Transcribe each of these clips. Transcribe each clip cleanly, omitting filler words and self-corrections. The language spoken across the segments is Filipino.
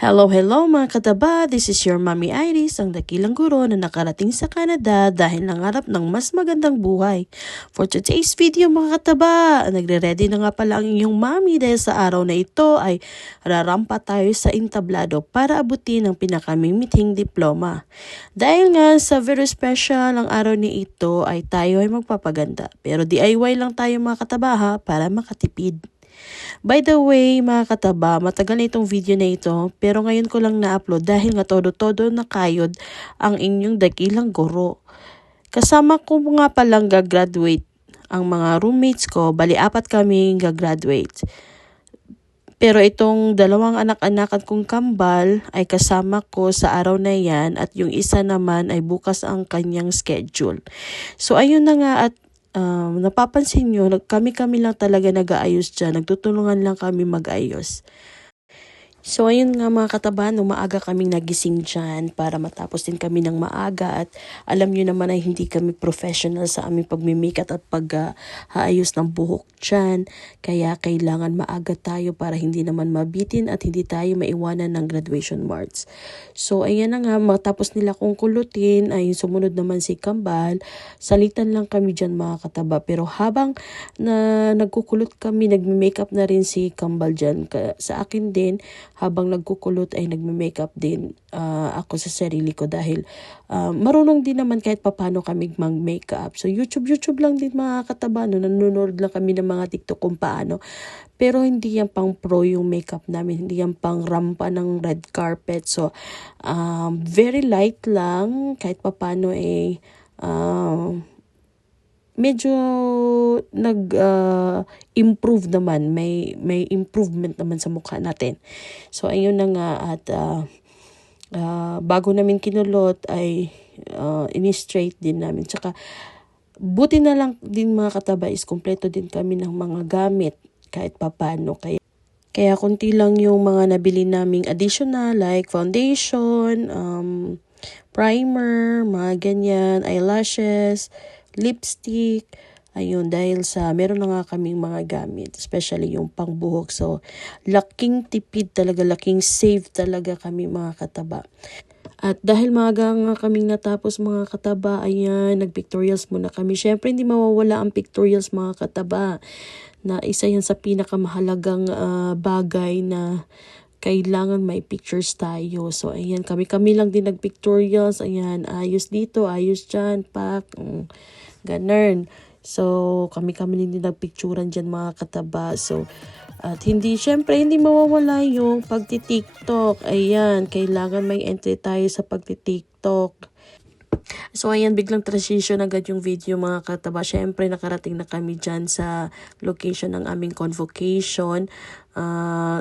Hello, hello mga kataba! This is your Mommy Iris, ang dakilang guro na nakarating sa Canada dahil nangarap ng mas magandang buhay. For today's video mga kataba, nagre-ready na nga pala ang inyong mommy dahil sa araw na ito ay rarampa tayo sa entablado para abutin ang pinakamimiting diploma. Dahil nga sa very special ang araw ni ito ay tayo ay magpapaganda. Pero DIY lang tayo mga kataba ha, para makatipid. By the way, mga kataba, matagal na itong video na ito pero ngayon ko lang na-upload dahil nga todo-todo nakayod ang inyong dakilang guro. Kasama ko nga palang gagraduate ang mga roommates ko, bali 4 kami gagraduate. Pero itong dalawang anak-anakan kong kambal ay kasama ko sa araw na yan at yung isa naman ay bukas ang kanyang schedule. So ayun na nga at napapansin nyo, kami-kami lang talaga nag-aayos dyan. Nagtutulungan lang kami mag-ayos. So ayun nga mga kataba, maaga kaming nagising dyan para matapos din kami ng maaga at alam nyo naman ay hindi kami professional sa aming pagmimake at pag-aayos ng buhok dyan. Kaya kailangan maaga tayo para hindi naman mabitin at hindi tayo maiwanan ng graduation march. So ayan na nga, matapos nila kong kulutin ay sumunod naman si Kambal. Salitan lang kami dyan mga kataba, pero habang nagkukulot kami, nagme-makeup na rin si Kambal dyan. Sa akin din, habang nagkukulot ay nagme-makeup din ako sa sarili ko dahil marunong din naman kahit papano kami mag-makeup. So YouTube lang din mga kataba, nanonood lang kami ng mga TikTok kung paano. Pero hindi yan pang pro yung makeup namin, hindi yan pang rampa ng red carpet. So very light lang kahit papano medyo nag-improve naman. May improvement naman sa mukha natin. So, ayun na nga. At bago namin kinulot ay ini-straight din namin. Tsaka, buti na lang din mga kataba is kompleto din kami ng mga gamit kahit papano. Kaya konti lang yung mga nabili naming additional like foundation, primer, mga ganyan, eyelashes, lipstick, ayun, dahil sa meron na nga kaming mga gamit, especially yung pangbuhok. So, laking tipid talaga, laking save talaga kami mga kataba. At dahil maaga nga kaming natapos mga kataba, ayan, nag-pictorials muna kami. Syempre, hindi mawawala ang pictorials mga kataba, na isa yan sa pinakamahalagang bagay na kailangan may pictures tayo. So, ayan, kami lang din nag-pictorials. Ayan, ayos dito, ayos dyan, pak, ganun. So, kami din nagpicturan dyan mga kataba. So, at syempre, hindi mawawala yung pagti-TikTok. Ayan, kailangan may entry tayo sa pagti-TikTok. So, ayan, biglang transition agad yung video mga kataba. Syempre, nakarating na kami dyan sa location ng aming convocation.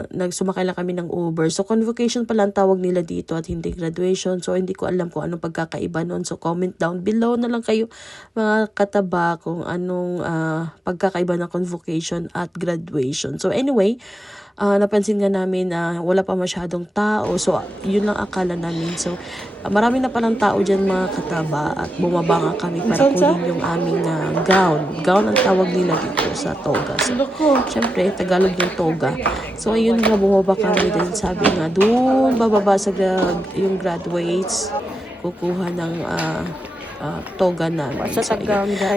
Nagsumakay lang kami ng Uber. So, convocation pala ang tawag nila dito at hindi graduation. So, hindi ko alam kung anong pagkakaiba nun. So, comment down below na lang kayo mga kataba kung anong pagkakaiba ng convocation at graduation. So, anyway, napansin nga namin na wala pa masyadong tao. So, yun lang akala namin. So, marami na palang tao dyan mga kataba at bumaba nga kami para kunin yung aming gown. Gown ang tawag nila dito sa toga. So, syempre, Tagalog yung toga. So, ayun nga, bumaba kami din. Sabi nga, doon bababa sa yung graduates, kukuha ng toga namin. So,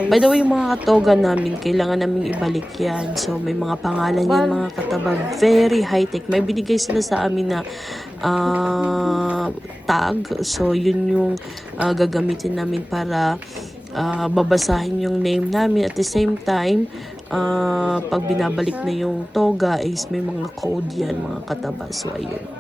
by the way, yung mga toga namin, kailangan namin ibalik yan. So, may mga pangalan yan mga kataba. Very high-tech. May binigay sila sa amin na tag. So, yun yung gagamitin namin para babasahin yung name namin. At the same time, pag binabalik na yung toga is may mga code yan mga kataba. So, ayun.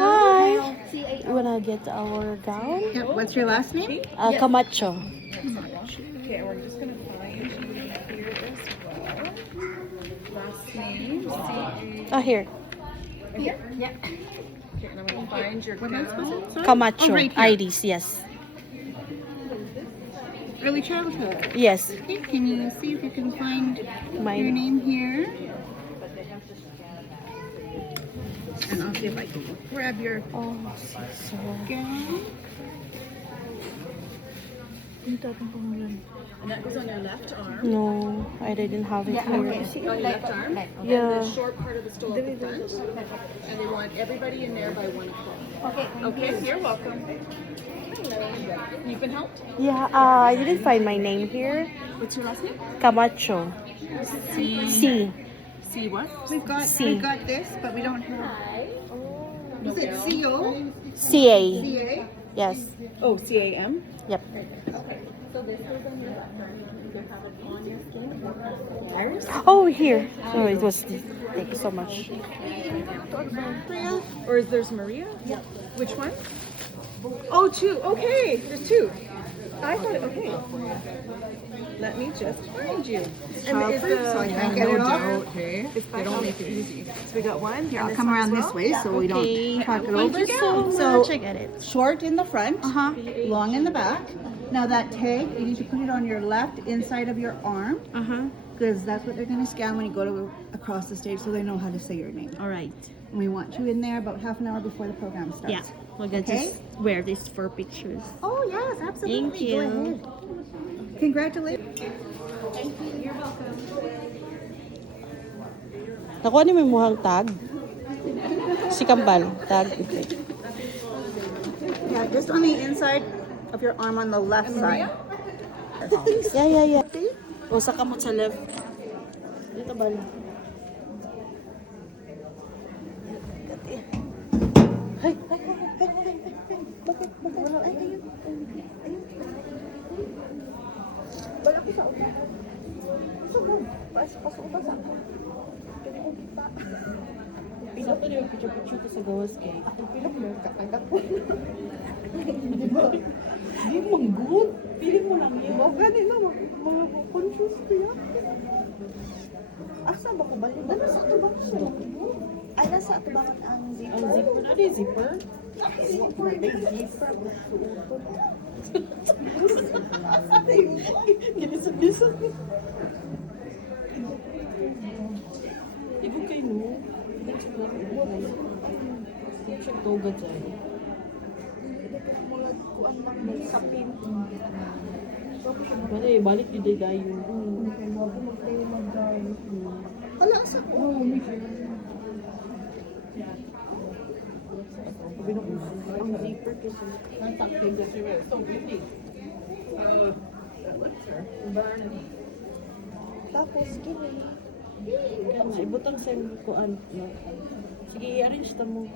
Hi! You wanna get our gown? Yep. What's your last name? Camacho. Okay, we're just gonna find you here as well. Last name. Here. Here? Yeah. Okay, and I'm gonna find your gown. Camacho. Oh, right here. IDs, yes. Early childhood. Yes. Okay, can you see if you can find your Mine. name here? And I'll see if I can grab your Oh, so. gown. And that goes on your left arm. No, I didn't have it here. On your left arm. Yeah. And the short part of the stole at the front. And we want everybody in there by 1 o'clock. Okay, you're welcome. You've been helped? Yeah, I didn't find my name here. What's your last name? Camacho. C. See what? We've got this, but we don't have. Is it CO? CA. CA? Yes. Oh, CAM? Yep. Oh, here. Oh, it was. Thank you so much. Or is there's Maria? Yeah. Which one? Oh, 2. Okay, there's 2. I thought it, okay. Let me just find you. And is So I the, can't get it off. okay. They don't make it easy. So we got one. Here, I'll come around this way so we don't talk it over. So I get it. Short in the front, long in the back. Now that tag, you need to put it on your left inside of your arm because that's what they're going to scan when you go to across the stage, so they know how to say your name. All right. And we want you in there about half an hour before the program starts. Yeah. We're gonna just wear this for pictures. Oh yes, absolutely. Thank you. Go ahead. Congratulations. Nakuha ni may muhang tag. Si Kambal. Tag. Okay. Yeah, just on the inside of your arm on the left side. Yeah. O, sa kamot sa left. Dito ba? Hay! Bakit? Wala. Ay, ayun. Wala ko sa unahan. Pasugod. Pasugod sa ako. Kaya ko kita. Isa pa yung picture-picture sa gawas kay. Ang pilak mo, kakagak ko. Di mong good. Piling mo lang yun. Mga ganit na, mga conscious ko yan. Asa ba ko balik? Ano sa atubangan siya? Ay, nasa atubangan ang zipper. Ang zipper na rin, zipper. Ginisag-gisag. Ibig kayo, no? Picture toga dyan. Mulad ko ang mga sapin. Wala eh, balik di dayo. Wala, asa ko. Ang zipper kasi. Ang takting kasi we're so pretty. That looks her. Burn. Tapos, gini. Kaya nga, ibutang sa kuan. No? Sige, i-arrange ta mo.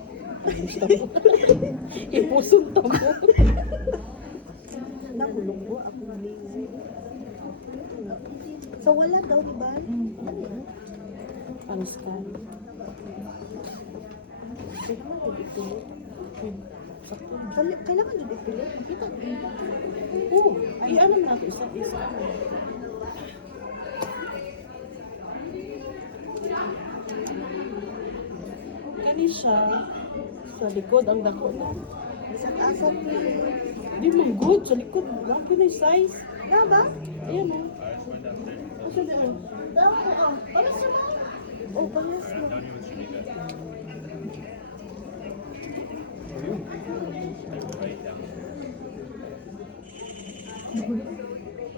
Arrange ta mo. Ipusun ta mo. Nahulog ko, ako lazy. So, wala daw, di ba? Ano yan? Ang scan. Kailangan dito ipilot. Kailangan dito ipilot. Makita ko. Oo, i-alam na ito isa't isa. Kani siya sa likod ang dako na. Isang asap ni... Di man good sa likod. Laki na yung size. Nga ba? Ayan o. Asa na o. Palas na ba? Oh, palas na.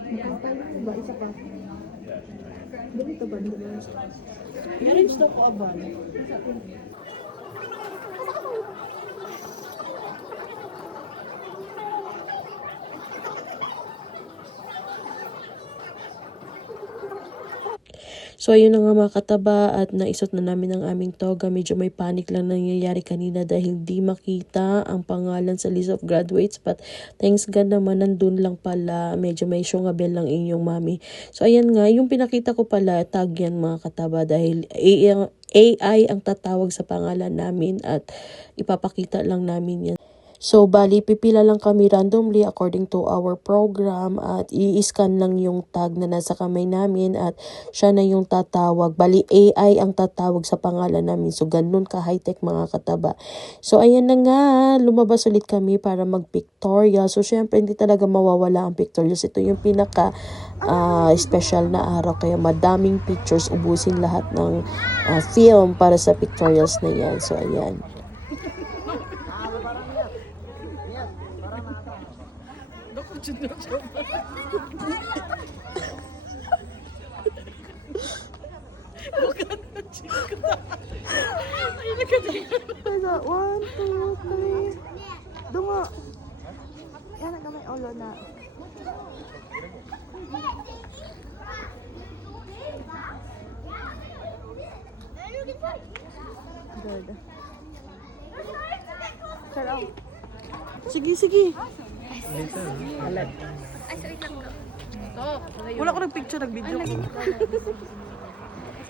Nakapay mo ba? Isa pa? Dito ba? I-arrange daw ko aban. So ayun na nga mga kataba at naisot na namin ang aming toga. Medyo may panic lang nangyayari kanina dahil di makita ang pangalan sa list of graduates. But thanks God naman nandun lang pala. Medyo may syungabel lang inyong mami. So ayan nga, yung pinakita ko pala tag yan mga kataba dahil AI ang tatawag sa pangalan namin at ipapakita lang namin yan. So, bali, pipila lang kami randomly according to our program at i-scan lang yung tag na nasa kamay namin at siya na yung tatawag. Bali, AI ang tatawag sa pangalan namin. So, ganun ka-high-tech mga kataba. So, ayan na nga, lumabas ulit kami para mag-pictorial. So, syempre, hindi talaga mawawala ang pictorials. Ito yung pinaka-special na araw. Kaya madaming pictures, ubusin lahat ng film para sa pictorials na yan. So, ayan. I got 1, 2, 3. Dungo. Yan ang gamay ulo na. Good. Sarap. Sige, sige. Wala ko nag-picture, nag-video.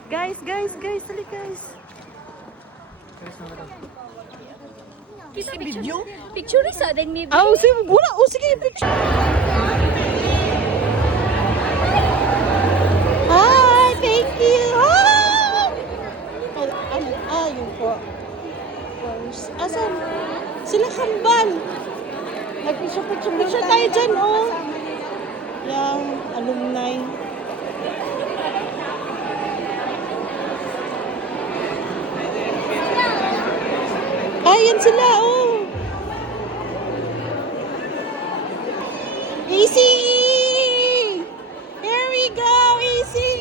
Guys, dali guys. Video? Picture isa, then maybe. Oh, sige, wala. Oh, sige, picture. Hi, thank you. Yun po. Asan? Sila kambal. Nag-picture tayo dyan, oh. Yung alumni. Ayan sila, oh. ACE! Here we go, ACE!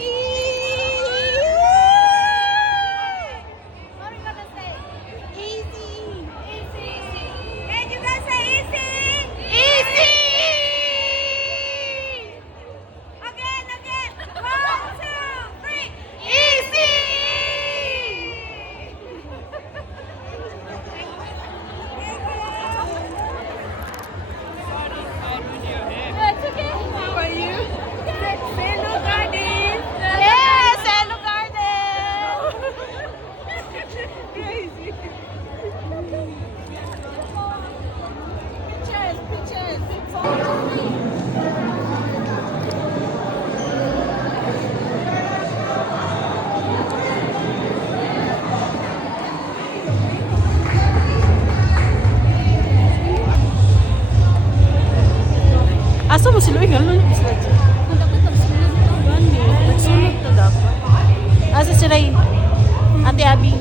What are you gonna say? ACE! Easy. Can you guys say easy? Easy. Again. 1, 2, 3. Easy. It's okay. How are you? Hello, Garden. Yes, hello, Garden. Crazy. Pictures. Asa mo sila? Ano yung slides? Nagsunod na dapat. Asa sila yun? Ate Abby.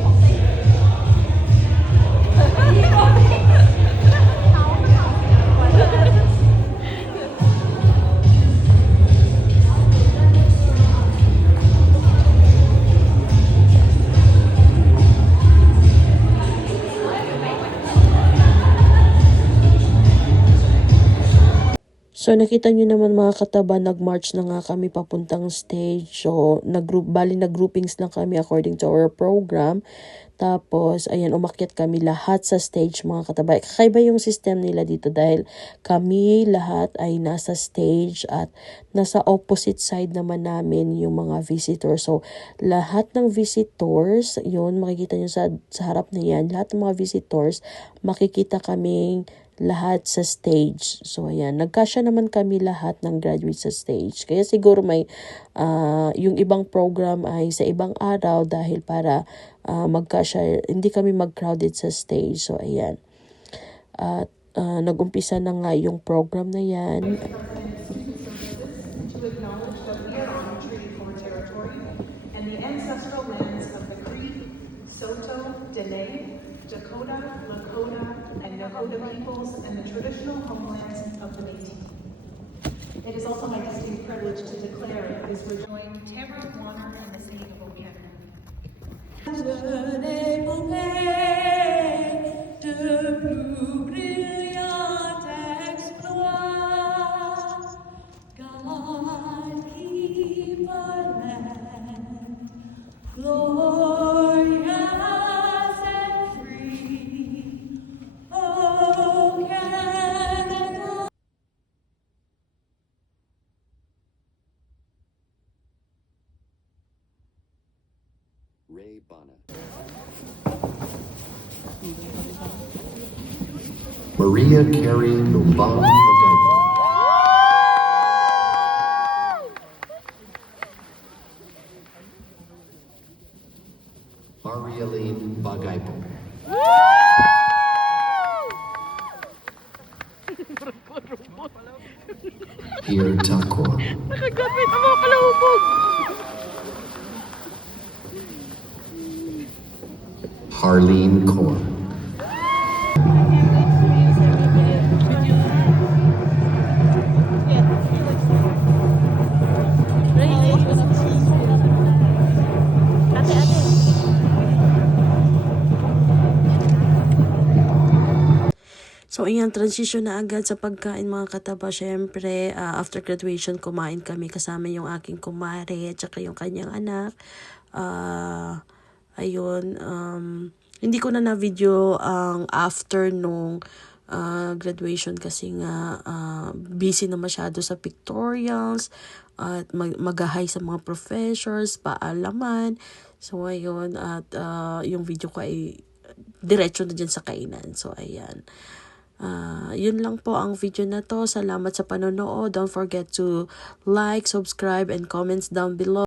So nakita nyo naman mga kataba, nag-march na nga kami papuntang stage. So nag-groupings lang kami according to our program. Tapos ayan, umakyat kami lahat sa stage mga kataba. Kakaiba yung system nila dito dahil kami lahat ay nasa stage at nasa opposite side naman namin yung mga visitors. So lahat ng visitors, yun makikita nyo sa harap na yan, lahat ng mga visitors, makikita kaming lahat sa stage. So ayan, nagkasya naman kami lahat ng graduates sa stage. Kaya siguro may yung ibang program ay sa ibang araw dahil para magkasya, hindi kami mag-crowded sa stage. So ayan. At nag-umpisa na nga yung program na yan. To acknowledge that we are on Treaty 4 territory and the ancestral lands of the Cree, Saulteaux, Dene, Dakota, Lakota, and Nakota peoples and the traditional homelands of the Métis. It is also my distinct privilege to declare this rejoin Terra Water in the city of Obiaco. Glorious and free, oh Canada. Ray Bonner. Maria Carey Lubang Bagaypo. Marialine Bagaypo. Pierre Tacor. Nakagamit ang mga kalahubog. Harleen Kaur. So, ayan, transition na agad sa pagkain mga kataba. Syempre, after graduation, kumain kami kasama yung aking kumare at saka yung kanyang anak. Ayun, hindi ko na video ang after nung graduation kasi nga busy na masyado sa pictorials at mag-hi sa mga professors, paalaman. So, ayun, at yung video ko ay diretso na dyan sa kainan. So, ayan. Yun lang po ang video na to. Salamat sa panonood. Don't forget to like, subscribe, and comments down below.